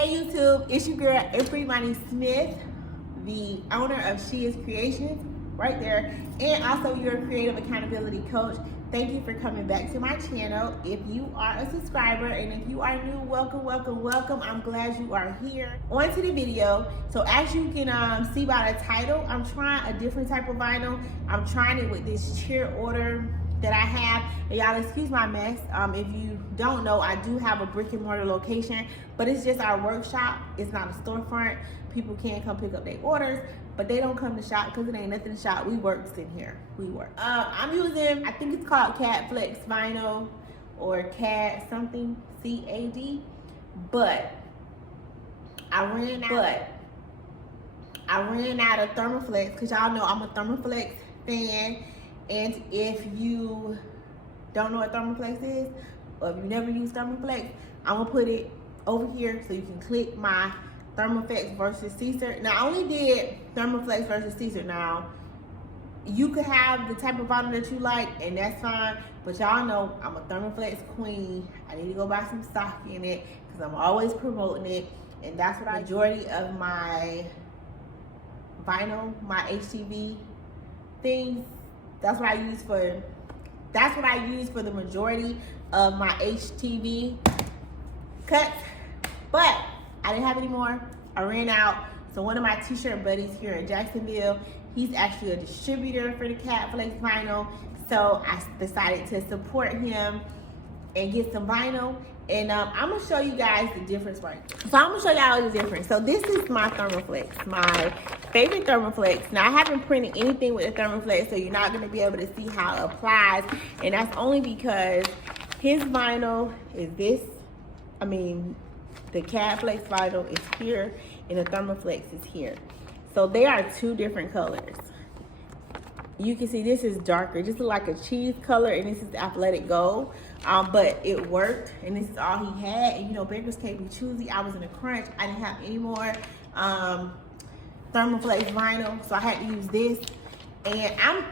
Hey YouTube, it's your girl aprilimanismith, the owner of She Is Creations, right there, and also your creative accountability coach. Thank you for coming back to my channel. If you are a subscriber and if you are new, welcome, welcome, welcome. I'm glad you are here. On to the video. So as you can see by the title, I'm trying a different type of vinyl. I'm trying it with this chair order that I have. And y'all excuse my mess. If you don't know, I do have a brick and mortar location, but it's just our workshop. It's not a storefront. People can come pick up their orders, but they don't come to shop because it ain't nothing to shop. We works in here. We work. I'm using, I think it's called CAD Flex Vinyl or CAD something, CAD. But I ran out of Thermoflex because y'all know I'm a Thermoflex fan. And if you don't know what Thermoflex is, or if you never used Thermoflex, I'm gonna put it over here so you can click my Thermoflex versus Caesar. Now I only did Thermoflex versus Caesar. Now you could have the type of vinyl that you like, and that's fine. But y'all know I'm a Thermoflex queen. I need to go buy some stock in it because I'm always promoting it, and that's what majority of my vinyl, my HTV things. That's what I use for the majority of my HTV cuts. But I didn't have any more. I ran out. So one of my t-shirt buddies here in Jacksonville, he's actually a distributor for the CAD Flex vinyl. So I decided to support him and get some vinyl. And I'm gonna show you guys the difference right there. So I'm gonna show y'all the difference. So this is my Thermoflex, my favorite Thermoflex. Now I haven't printed anything with the Thermoflex, so you're not gonna be able to see how it applies. And that's only because his vinyl is this. I mean, the CAD Flex vinyl is here and the Thermoflex is here. So they are two different colors. You can see this is darker. This is like a cheese color, and this is athletic gold. But it worked, and this is all he had. And you know, beggars can't be choosy. I was in a crunch. I didn't have any more Thermoflex vinyl, so I had to use this. And I'm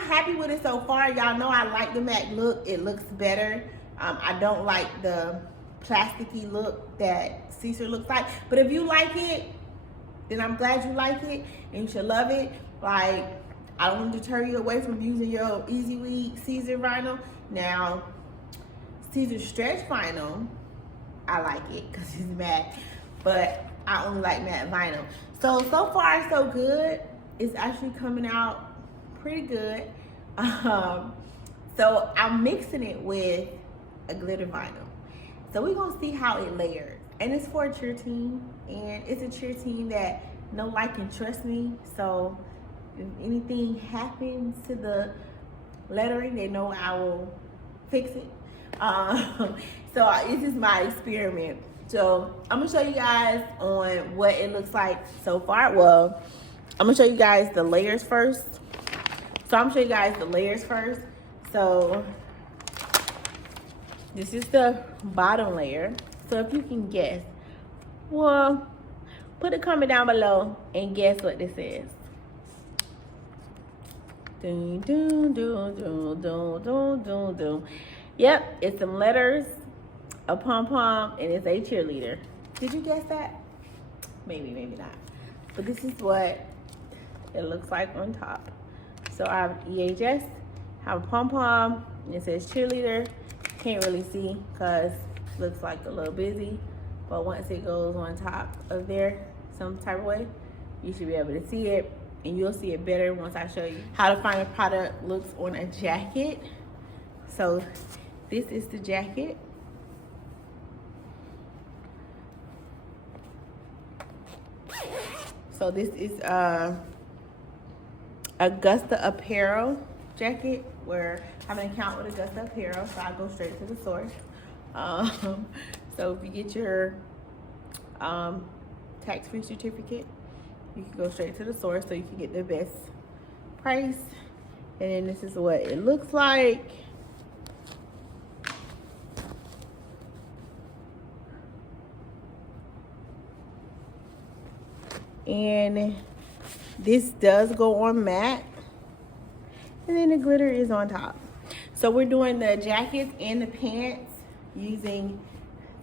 happy with it so far. Y'all know I like the matte look. It looks better. I don't like the plasticky look that Caesar looks like. But if you like it, then I'm glad you like it, and you should love it. Like, I don't want to deter you away from using your EasyWeed Caesar vinyl. Now, Caesar stretch vinyl, I like it because it's matte, but I only like matte vinyl. So far so good. It's actually coming out pretty good. So I'm mixing it with a glitter vinyl. So we're gonna see how it layers. And it's for a cheer team, and it's a cheer team that know, like, and trust me. So if anything happens to the lettering, they know I will fix it. So this is my experiment. So I'm gonna show you guys on what it looks like so far. Well, I'm gonna show you guys the layers first. So this is the bottom layer. So if you can guess, well, put a comment down below and guess what this is. Dun, dun, dun, dun, dun, dun, dun, dun. Yep, it's some letters, a pom-pom, and it's a cheerleader. Did you guess that? Maybe, maybe not. But this is what it looks like on top. So I have EHS, have a pom-pom, and it says cheerleader. Can't really see because it looks like a little busy. But once it goes on top of there some type of way, you should be able to see it. And you'll see it better once I show you how the final product looks on a jacket. So this is the jacket. So this is Augusta Apparel jacket, where I have an account with Augusta Apparel, so I go straight to the source. So if you get your tax-free certificate, you can go straight to the source so you can get the best price. And then this is what it looks like. And this does go on matte. And then the glitter is on top. So we're doing the jackets and the pants using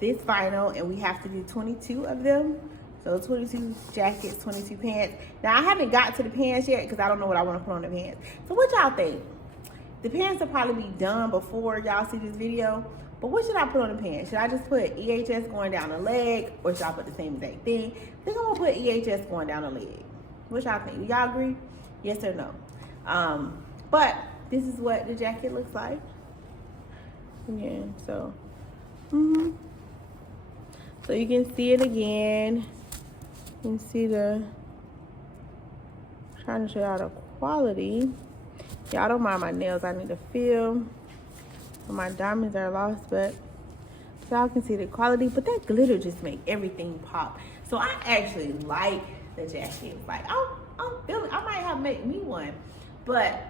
this vinyl, and we have to do 22 of them. So 22 jackets, 22 pants. Now I haven't got to the pants yet because I don't know what I want to put on the pants. So what y'all think? The pants will probably be done before y'all see this video. But what should I put on the pants? Should I just put EHS going down the leg, or should I put the same exact thing? I think I'm gonna put EHS going down the leg. What y'all think? Do y'all agree? Yes or no? But this is what the jacket looks like. Yeah, so. So you can see it again. You can see the, trying to show y'all the quality. Y'all don't mind my nails, I need to feel. My diamonds are lost, but y'all can see the quality. But that glitter just make everything pop. So I actually like the jacket. Like I'm feeling, I might have make me one. But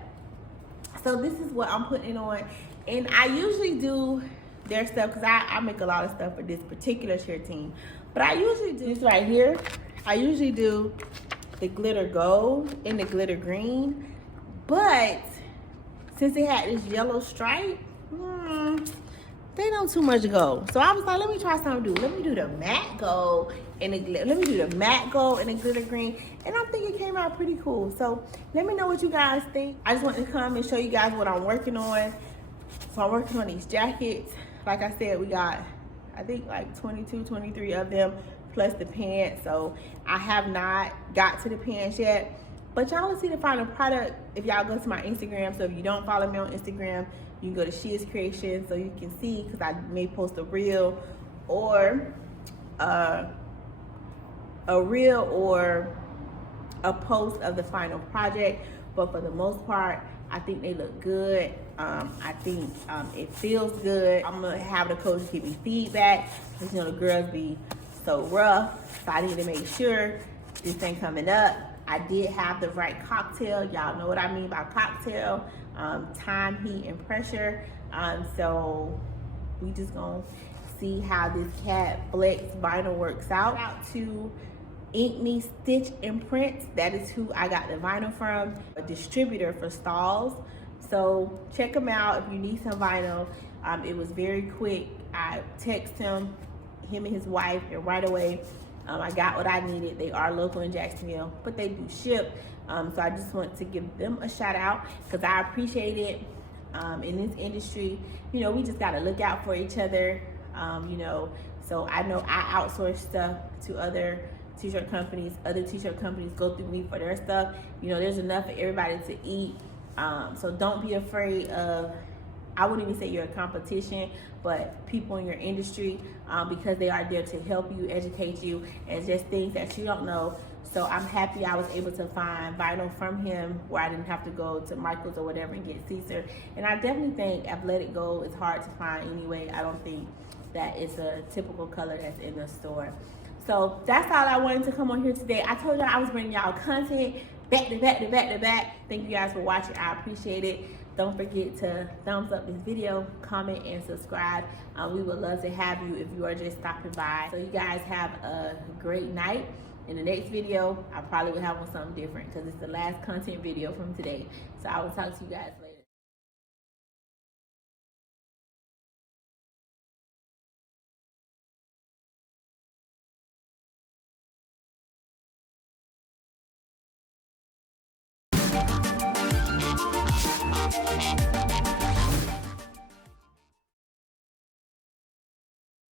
so this is what I'm putting it on. And I usually do their stuff because I make a lot of stuff for this particular cheer team. But I usually do this right here. I usually do the glitter gold and the glitter green. But since it had this yellow stripe, they don't too much gold. So I was like, let me try something new. Let me do the matte gold and the glitter. Let me do the matte gold and the glitter green. And I think it came out pretty cool. So let me know what you guys think. I just wanted to come and show you guys what I'm working on. So I'm working on these jackets. Like I said, we got, I think like 22, 23 of them, plus the pants. So I have not got to the pants yet. But y'all will see the final product if y'all go to my Instagram. So if you don't follow me on Instagram, you can go to She's Creation so you can see, because I may post a reel or a post of the final project. But for the most part, I think they look good. I think it feels good. I'm gonna have the coach give me feedback, because you know the girls be so rough. So I need to make sure this ain't coming up. I did have the right cocktail. Y'all know what I mean by cocktail. Time, heat, and pressure. So we just gonna see how this cat flex vinyl works out. Shout out to Inkme Stitch and Prints. That is who I got the vinyl from, a distributor for stalls. So check them out if you need some vinyl. It was very quick. I texted him and his wife, and right away I got what I needed. They are local in Jacksonville, but they do ship. So I just want to give them a shout out, because I appreciate it. In this industry, you know, we just got to look out for each other. You know, so I know I outsource stuff to other t-shirt companies. Other t-shirt companies go through me for their stuff. You know, there's enough for everybody to eat. So don't be afraid of, I wouldn't even say you're a competition, but people in your industry, because they are there to help you, educate you, and just things that you don't know. So I'm happy I was able to find vinyl from him where I didn't have to go to Michael's or whatever and get Caesar. And I definitely think athletic gold is hard to find anyway. I don't think that it's a typical color that's in the store. So that's all I wanted to come on here today. I told y'all I was bringing y'all content back to back to back to back. Thank you guys for watching. I appreciate it. Don't forget to thumbs up this video, comment, and subscribe. We would love to have you if you are just stopping by. So you guys have a great night. In the next video, I probably will have on something different, because it's the last content video from today. So I will talk to you guys later.